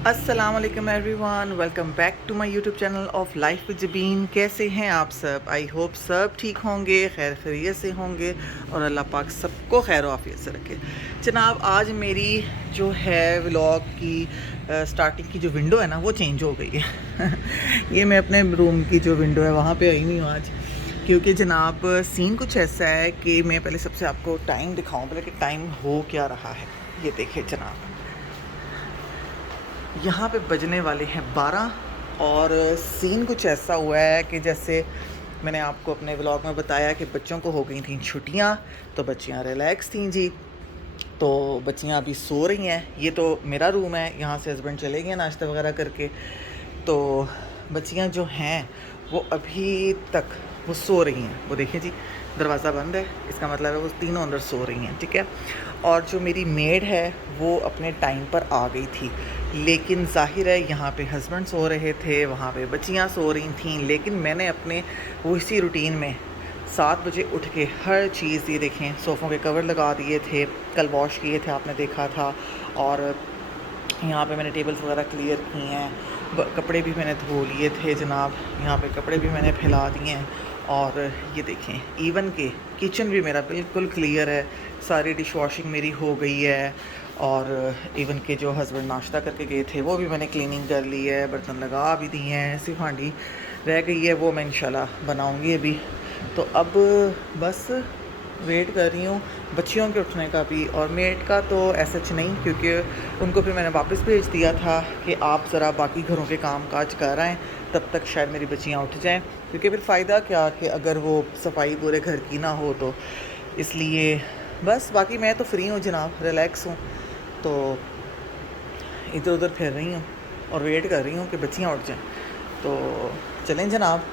अस्सलाम वालेकुम everyone, welcome back to my YouTube channel of life with Jabeen. कैसे हैं आप सब? आई होप सब ठीक होंगे, खैर खैरियत से होंगे और अल्लाह पाक सबको खैर आफियत से रखे। जनाब, आज मेरी जो है व्लॉग की स्टार्टिंग की जो विंडो है ना वो चेंज हो गई है ये मैं अपने रूम की जो विंडो है वहाँ पे आई नहीं हूँ आज, क्योंकि जनाब सीन कुछ ऐसा है कि मैं पहले सबसे आपको टाइम दिखाऊँ पहले कि टाइम हो क्या रहा है। ये देखिए जनाब, यहाँ पे बजने वाले हैं 12 और सीन कुछ ऐसा हुआ है कि जैसे मैंने आपको अपने व्लॉग में बताया कि बच्चों को हो गई थी छुट्टियाँ, तो बच्चियाँ रिलैक्स थी जी। तो बच्चियाँ अभी सो रही हैं। ये तो मेरा रूम है, यहाँ से हस्बैंड चले गए नाश्ता वगैरह करके। तो बच्चियाँ जो हैं वो अभी तक वो सो रही हैं। वो देखिए जी, दरवाज़ा बंद है, इसका मतलब है वो तीनों अंदर सो रही हैं, ठीक है। और जो मेरी मेड है वो अपने टाइम पर आ गई थी, लेकिन जाहिर है यहाँ पे हस्बैंड सो रहे थे, वहाँ पे बच्चियाँ सो रही थीं। लेकिन मैंने अपने वो इसी रूटीन में 7 बजे उठ के हर चीज़, ये देखें सोफ़ों के कवर लगा दिए थे, कल वॉश किए थे, आपने देखा था। और यहाँ पे मैंने टेबल्स वगैरह क्लियर की हैं, कपड़े भी मैंने धो लिए थे जनाब, यहाँ पे कपड़े भी मैंने फैला दिए हैं। और ये देखें इवन के किचन भी मेरा बिल्कुल क्लियर है, सारी डिश वॉशिंग मेरी हो गई है। और इवन के जो हस्बैंड नाश्ता करके गए थे वो भी मैंने क्लीनिंग कर ली है, बर्तन लगा भी दिए हैं, सिर्फ हांडी रह गई है, वो मैं इंशाल्लाह बनाऊँगी अभी। तो अब बस वेट कर रही हूँ बच्चियों के उठने का भी, और मेड का तो ऐसा नहीं, क्योंकि उनको फिर मैंने वापस भेज दिया था कि आप ज़रा बाकी घरों के काम काज कर आएँ, तब तक शायद मेरी बच्चियाँ उठ जाएं, क्योंकि फिर फ़ायदा क्या कि अगर वो सफाई पूरे घर की ना हो तो। इसलिए बस बाकी मैं तो फ्री हूँ जनाब, रिलैक्स हूँ। तो इधर उधर फिर रही हूँ और वेट कर रही हूँ कि बच्चियाँ उठ जाएं। तो चलें जनाब,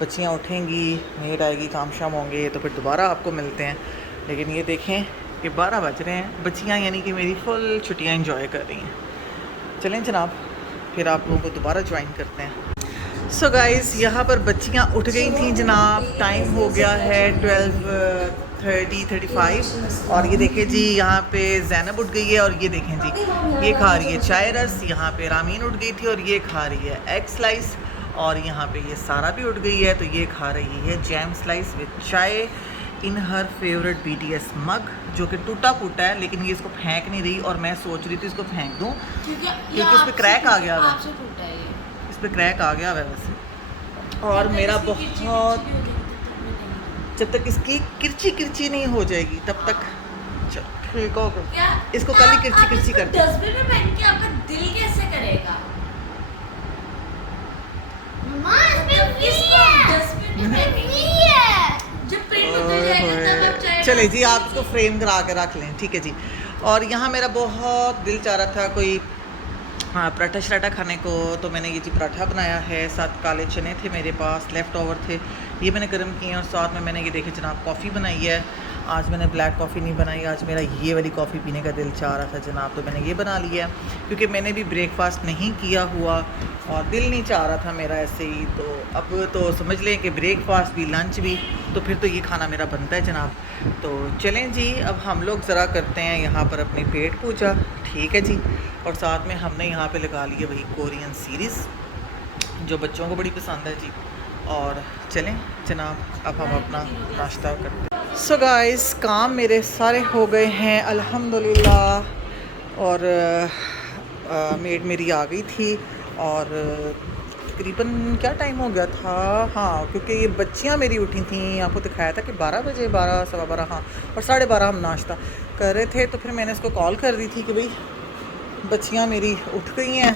बच्चियाँ उठेंगी, मेड आएगी, काम शाम होंगे, तो फिर दोबारा आपको मिलते हैं। लेकिन ये देखें कि 12 बज रहे हैं, बच्चियाँ यानी कि मेरी फुल छुट्टियाँ एंजॉय कर रही हैं। चलें जनाब, फिर आप लोगों को दोबारा ज्वाइन करते हैं। सो गाइस, यहाँ पर बच्चियाँ उठ गई थी जनाब, टाइम हो गया है 12:35। और ये देखें जी, यहाँ पे जैनब उठ गई है, और ये देखें जी ये खा रही है चाय रस। यहाँ पे रामीन उठ गई थी और ये खा रही है एग स्लाइस। और यहाँ पे ये सारा भी उठ गई है, तो ये खा रही है जैम स्लाइस विद चाय इन हर फेवरेट BTS मग, जो कि टूटा फूटा है, लेकिन ये इसको फेंक नहीं रही। और मैं सोच रही थी इसको फेंक दूँ, क्योंकि इस पर क्रैक आ गया है, इस पर क्रैक आ गया है वैसे। और मेरा बहुत, जब तक इसकी किरची किरची नहीं हो जाएगी तब तक ठीक होगा। इसको कल ही किरची किरची कर डस्टबिन में पहन के आपका दिल कैसे करेगा? चले जी, आप इसको फ्रेम करा के रख लें, ठीक है जी। और यहाँ मेरा बहुत दिल चाह रहा था कोई पराठा शराठा खाने को, तो मैंने ये जी पराठा बनाया है, साथ काले चने थे मेरे पास, लेफ़्ट ओवर थे, ये मैंने गर्म किए हैं। और साथ में मैंने ये देखे जनाब कॉफ़ी बनाई है। आज मैंने ब्लैक कॉफ़ी नहीं बनाई, आज मेरा ये वाली कॉफ़ी पीने का दिल चाह रहा था जनाब, तो मैंने ये बना लिया है, क्योंकि मैंने भी ब्रेकफास्ट नहीं किया हुआ और दिल नहीं चाह रहा था मेरा ऐसे ही। तो अब तो समझ लें कि ब्रेकफास्ट भी लंच भी, तो फिर तो ये खाना मेरा बनता है जनाब। तो चलें जी, अब हम लोग ज़रा करते हैं यहाँ पर अपनी पेट पूजा, ठीक है जी। और साथ में हमने यहाँ पे लगा लिया वही कोरियन सीरीज़ जो बच्चों को बड़ी पसंद है जी। और चलें जनाब, अब हम अपना नाश्ता करते हैं। सो गाइस, काम मेरे सारे हो गए हैं अल्हम्दुलिल्लाह। और मेड मेरी आ गई थी, और तकरीबन क्या टाइम हो गया था, हाँ, क्योंकि ये बच्चियाँ मेरी उठी थी, आपको दिखाया था कि 12 बजे, 12 सवा 12, हाँ, और 12:30 हम नाश्ता कर रहे थे। तो फिर मैंने इसको कॉल कर दी थी कि भाई बच्चियाँ मेरी उठ गई हैं,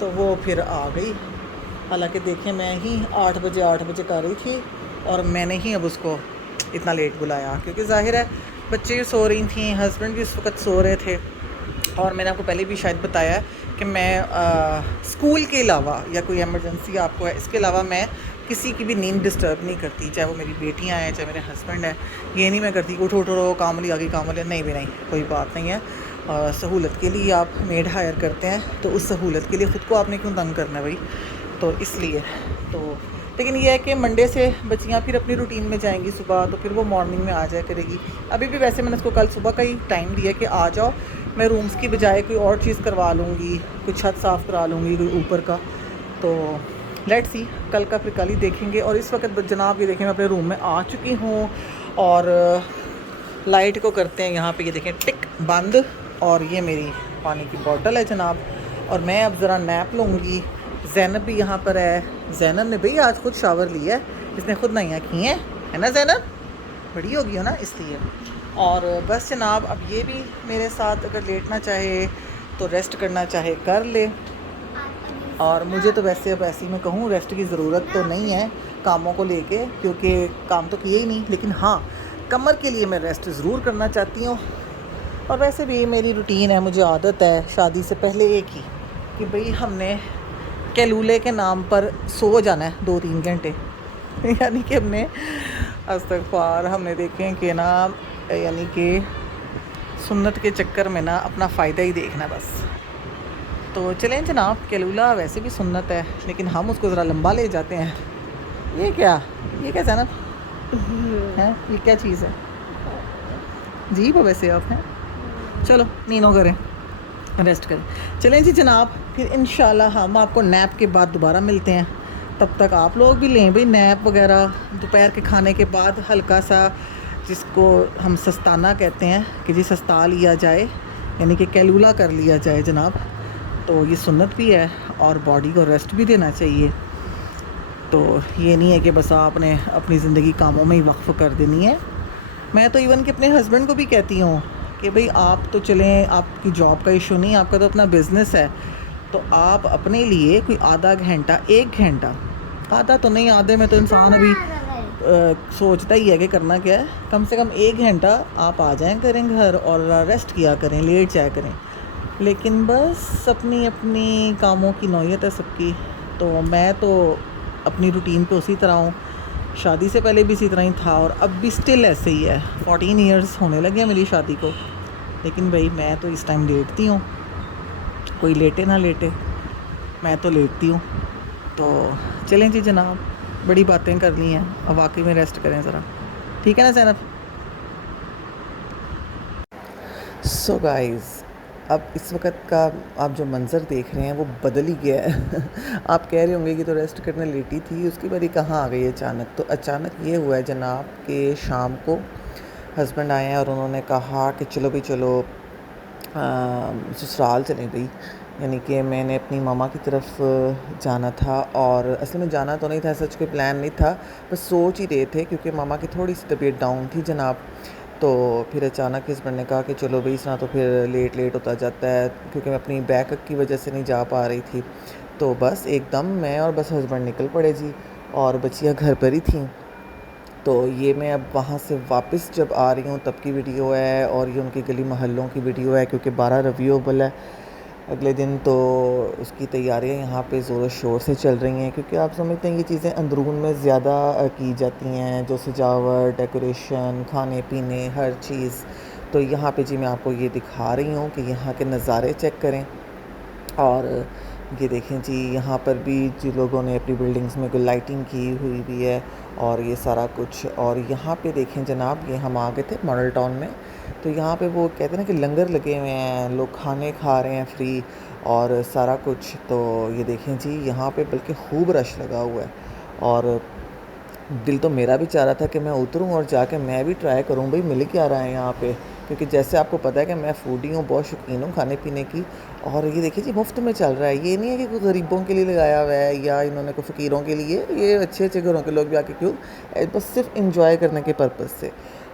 तो वो फिर आ गई। हालांकि देखिए मैं ही 8 बजे कर रही थी, और मैंने ही अब उसको इतना लेट बुलाया, क्योंकि जाहिर है बच्चे सो रही थी, हस्बैंड भी उस वक्त सो रहे थे। और मैंने आपको पहले भी शायद बताया कि मैं स्कूल के अलावा या कोई इमरजेंसी आपको है, इसके अलावा मैं किसी की भी नींद डिस्टर्ब नहीं करती, चाहे वो मेरी बेटियां हैं, चाहे मेरे हस्बैंड हैं। ये नहीं मैं करती उठो उठो काम वाली आ गई, काम वाली नहीं भी नहीं, कोई बात नहीं है। सहूलत के लिए आप मेड हायर करते हैं, तो उस सहूलत के लिए ख़ुद को आपने क्यों तंग करना है भाई, तो इसलिए। तो लेकिन ये है कि मंडे से बच्चियाँ फिर अपनी रूटीन में जाएंगी सुबह, तो फिर वो मॉर्निंग में आ जाया करेगी। अभी भी वैसे मैंने उसको कल सुबह का ही टाइम दिया कि आ जाओ, मैं रूम्स की बजाय कोई और चीज़ करवा लूँगी, कोई छत साफ़ करा लूँगी, कोई ऊपर का। तो लेट्स सी, कल का फिर कल ही देखेंगे। और इस वक्त जनाब ये देखें मैं अपने रूम में आ चुकी हूँ और लाइट को करते हैं यहाँ पे, ये देखें टिक बंद। और ये मेरी पानी की बोतल है जनाब, और मैं अब ज़रा नैप लूँगी। ज़ैनब भी यहाँ पर है। ज़ैनब ने भाई आज खुद शावर लिया है, इसने खुद नहाइयाँ की हैं, है ना ज़ैनब? बड़ी होगी हो ना इसलिए। और बस जनाब अब ये भी मेरे साथ अगर लेटना चाहे तो रेस्ट करना चाहे कर ले। और मुझे तो वैसे अब ऐसे ही मैं कहूँ रेस्ट की ज़रूरत तो नहीं है कामों को लेके, क्योंकि काम तो किए ही नहीं, लेकिन हाँ कमर के लिए मैं रेस्ट ज़रूर करना चाहती हूँ। और वैसे भी मेरी रूटीन है, मुझे आदत है शादी से पहले एक ही कि भाई हमने कैलूले के नाम पर सो जाना है 2-3 घंटे यानी कि हमने अस्तगफार हमने देखें कि ना, यानी कि सुन्नत के चक्कर में ना अपना फ़ायदा ही देखना बस। तो चलें जनाब, कैलूला वैसे भी सुन्नत है, लेकिन हम उसको ज़रा लंबा ले जाते हैं। ये क्या जनाब है, ये क्या चीज़ है? जी वो वैसे आप हैं, चलो नीनो करें, रेस्ट करें। चलें जी जनाब, फिर इंशाल्लाह हम आपको नैप के बाद दोबारा मिलते हैं। तब तक आप लोग भी लें भाई नैप वगैरह, दोपहर के खाने के बाद हल्का सा, जिसको हम सस्ताना कहते हैं कि जी सस्ता लिया जाए, यानी कि कैलूला कर लिया जाए जनाब। तो ये सुन्नत भी है और बॉडी को रेस्ट भी देना चाहिए। तो ये नहीं है कि बस आपने अपनी ज़िंदगी कामों में ही वक्फ कर देनी है। मैं तो इवन कि अपने हस्बैंड को भी कहती हूँ कि भाई आप तो चलें, आपकी जॉब का इशू नहीं, आपका तो अपना बिज़नेस है, तो आप अपने लिए कोई आधा घंटा, 1 घंटा, आधा तो नहीं, आधे में तो इंसान अभी सोचता ही है कि करना क्या है, कम से कम 1 घंटा आप आ जाएं करें घर और रेस्ट किया करें, लेट जाया करें। लेकिन बस अपनी अपनी कामों की नौयत है सबकी। तो मैं तो अपनी रूटीन पे उसी तरह हूँ, शादी से पहले भी इसी तरह ही था और अब भी स्टिल ऐसे ही है। 14 ईयर्स होने लगे हैं मेरी शादी को, लेकिन भाई मैं तो इस टाइम लेटती हूँ, कोई लेटे ना लेटे, मैं तो लेटती हूँ। तो चलें जी जनाब, बड़ी बातें कर ली हैं, अब वाकई में रेस्ट करें ज़रा, ठीक है ना ज़ैनब? सो गाइस, अब इस वक्त का आप जो मंज़र देख रहे हैं वो बदल ही गया है आप कह रहे होंगे कि तो रेस्ट करने लेटी थी, उसकी बारी कहाँ आ गई अचानक? तो अचानक ये हुआ है जनाब कि शाम को हस्बैंड आए हैं और उन्होंने कहा कि चलो भी चलो ससुराल चली गई। यानी कि मैंने अपनी मामा की तरफ जाना था, और असल में जाना तो नहीं था, सच कोई प्लान नहीं था, बस सोच ही रहे थे क्योंकि मामा की थोड़ी सी तबीयत डाउन थी जनाब। तो फिर अचानक हस्बैंड ने कहा कि चलो भाई इस तरह तो फिर लेट होता जाता है, क्योंकि मैं अपनी बैक की वजह से नहीं जा पा रही थी। तो बस एकदम मैं और बस हस्बैंड निकल पड़े जी, और बच्चियाँ घर पर ही थीं। तो ये मैं अब वहाँ से वापस जब आ रही हूँ तब की वीडियो है, और ये उनकी गली मोहल्लों की वीडियो है, क्योंकि 12 रबीउल अव्वल है अगले दिन। तो उसकी तैयारियां यहाँ पे ज़ोर शोर से चल रही हैं, क्योंकि आप समझते हैं ये चीज़ें अंदरून में ज़्यादा की जाती हैं, जो सजावट, डेकोरेशन, खाने पीने, हर चीज़। तो यहाँ पे जी मैं आपको ये दिखा रही हूँ कि यहाँ के नज़ारे चेक करें। और ये देखें जी, यहाँ पर भी जी लोगों ने अपनी बिल्डिंग्स में कोई लाइटिंग की हुई भी है और ये सारा कुछ। और यहाँ पे देखें जनाब, ये हम आ गए थे मॉडल टाउन में, तो यहाँ पे वो कहते हैं ना कि लंगर लगे हुए हैं, लोग खाने खा रहे हैं फ्री और सारा कुछ। तो ये देखें जी, यहाँ पे बल्कि खूब रश लगा हुआ है, और दिल तो मेरा भी चाह रहा था कि मैं उतरूँ और जाके मैं भी ट्राई करूँ भाई मिल क्या रहा है यहाँ पे, क्योंकि जैसे आपको पता है कि मैं फूडी हूँ, बहुत शौकीन हूँ खाने पीने की। और ये देखिए जी, मुफ्त में चल रहा है, ये नहीं है कि कोई गरीबों के लिए लगाया हुआ है या इन्होंने कोई फ़कीरों के लिए, ये अच्छे अच्छे घरों के लोग भी आके क्यों, बस सिर्फ इंजॉय करने के पर्पज़ से।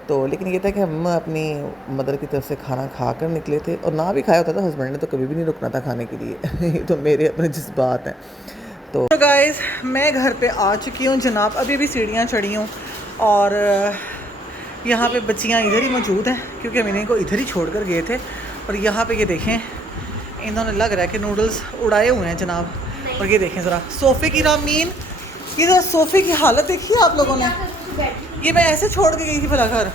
तो लेकिन ये था कि हम अपनी मदर की तरफ से खाना खा कर निकले थे, और ना भी खाया होता था हस्बैंड ने तो कभी भी नहीं रुकना था खाने के लिए ये तो मेरे अपने जज्बात हैं। तो गाइस, मैं घर पे आ चुकी हूँ जनाब, अभी भी सीढ़ियाँ चढ़ी हूँ, और यहाँ पे बच्चियाँ इधर ही मौजूद हैं क्योंकि हम इन्हीं को इधर ही छोड़ कर गए थे। और यहाँ पे ये देखें, इन्होंने लग रहा है कि नूडल्स उड़ाए हुए हैं जनाब। और ये देखें ज़रा सोफ़े की रामीन, ये ज़रा सोफ़े की हालत देखिए आप लोगों ने, ये मैं ऐसे छोड़ के गई थी भला घर।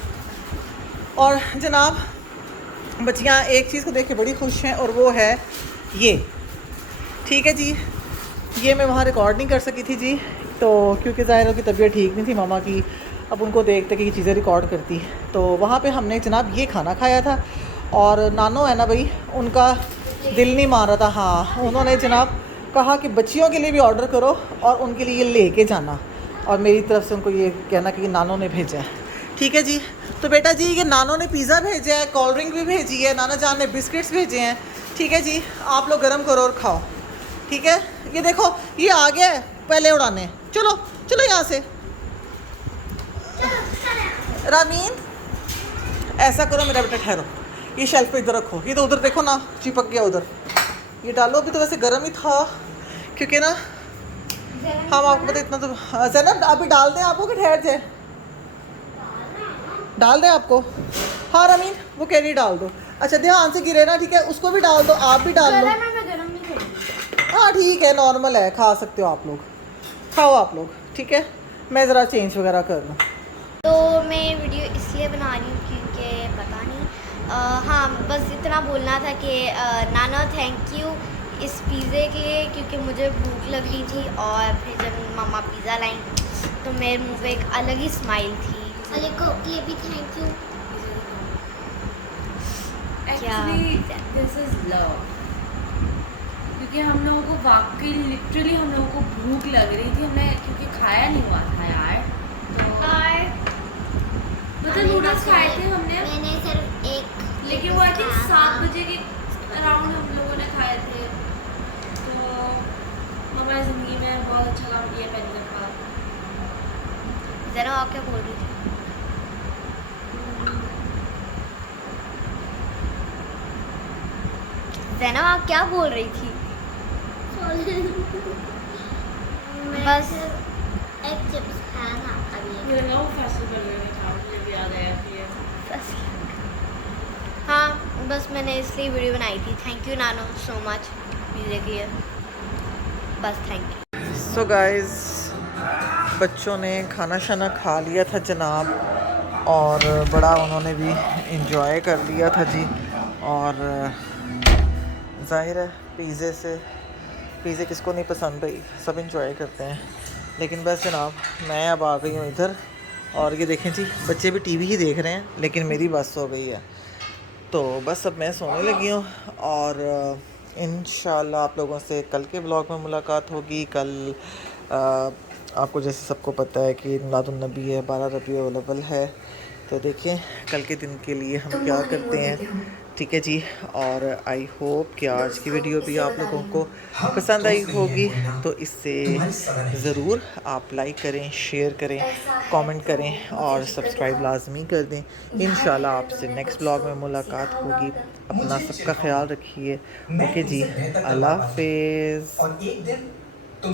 और जनाब बच्चियाँ एक चीज़ को देख के बड़ी खुश हैं, और वो है ये, ठीक है जी, ये मैं वहाँ रिकॉर्ड नहीं कर सकी थी जी, तो क्योंकि ज़ाहिर की तबीयत ठीक नहीं थी मामा की, अब उनको देखते कि ये चीज़ें रिकॉर्ड करती। तो वहाँ पे हमने जनाब ये खाना खाया था, और नानो है ना भाई, उनका दिल नहीं मान रहा था। हाँ, उन्होंने जनाब कहा कि बच्चियों के लिए भी ऑर्डर करो और उनके लिए लेके जाना, और मेरी तरफ से उनको ये कहना कि नानो ने भेजा है। ठीक है जी। तो बेटा जी, ये नानो ने पिज़्ज़ा भेजा है, कोल्ड ड्रिंक भी भेजी है, नाना जान ने बिस्किट्स भेजे हैं। ठीक है जी, आप लोग गर्म करो और खाओ। ठीक है, ये देखो ये आ गया है पहले उड़ाने। चलो चलो यहाँ से। रामीन, ऐसा करो मेरा बेटा, ठहरो, ये शेल्फ पे इधर रखो, ये तो उधर देखो ना चिपक गया उधर, ये डालो। अभी तो वैसे गर्म ही था क्योंकि ना हम आपको पता इतना तो। ज़ैनब अभी डाल दें आपको कि ठहर जाए? डाल दें आपको? हाँ रमीन, वो कह रही डाल दो। अच्छा ध्यान से गिरे ना, ठीक है, उसको भी डाल दो, आप भी डाल लो। हाँ ठीक है, नॉर्मल है, खा सकते हो आप लोग, खाओ आप लोग। ठीक है, मैं ज़रा चेंज वगैरह कर लूँ। तो मैं वीडियो इसलिए बना रही हूँ क्योंकि पता नहीं, हाँ बस इतना बोलना था कि नाना थैंक यू इस पिज़्ज़े के लिए, क्योंकि मुझे भूख लग रही थी और फिर जब मम्मा पिज़्ज़ा लाई तो मेरे मुंह पे एक अलग ही स्माइल थी। अरे को ये भी thank you. Actually this is love, क्योंकि हम लोगों को वाकई लिटरली हम लोगों को भूख लग रही थी, हमने क्योंकि खाया नहीं हुआ था यार, तो मतलब नूडल्स खाए थे हमने, मैंने सिर्फ एक, लेकिन वो आई थिंक 7 बजे के अराउंड हम लोगों ने खाए थे। तो हमारी ज़िंदगी में बहुत अच्छा काम किया पहली दफ़ा। ज़रा आप क्या बोल रही थी? ज़ैनब आप क्या बोल रही थी? बस एक चिप्स खाया था अभी। मेरे ना वो फेस्टिवल में था, मुझे भी याद आया कि हाँ बस मैंने इसलिए वीडियो बनाई थी। थैंक यू नानो सो मच पिज़्ज़े के लिए, बस थैंक यू। सो गाइस, बच्चों ने खाना शाना खा लिया था जनाब, और बड़ा उन्होंने भी इंजॉय कर लिया था जी। और ज़ाहिर है पिज़्ज़े किसको नहीं पसंद भाई, सब इंजॉय करते हैं। लेकिन बस जनाब मैं अब आ गई हूँ इधर, और ये देखें जी बच्चे भी टीवी ही देख रहे हैं, लेकिन मेरी बस हो गई है। तो बस अब मैं सोने लगी हूँ, और इंशाल्लाह आप लोगों से कल के ब्लॉग में मुलाकात होगी। कल आपको जैसे सबको पता है कि मिलादुन्नबी है, 12 रबीउल अव्वल है। तो देखें कल के दिन के लिए हम क्या करते हैं। ठीक है जी, और आई होप कि आज की वीडियो भी आप लोगों को पसंद आई होगी। तो इससे ज़रूर आप लाइक करें, शेयर करें, कमेंट करें और सब्सक्राइब लाजमी कर दें। इंशाल्लाह आपसे नेक्स्ट ब्लॉग में मुलाकात होगी। अपना सबका ख्याल रखिए। ओके जी, अल्लाह हाफिज़।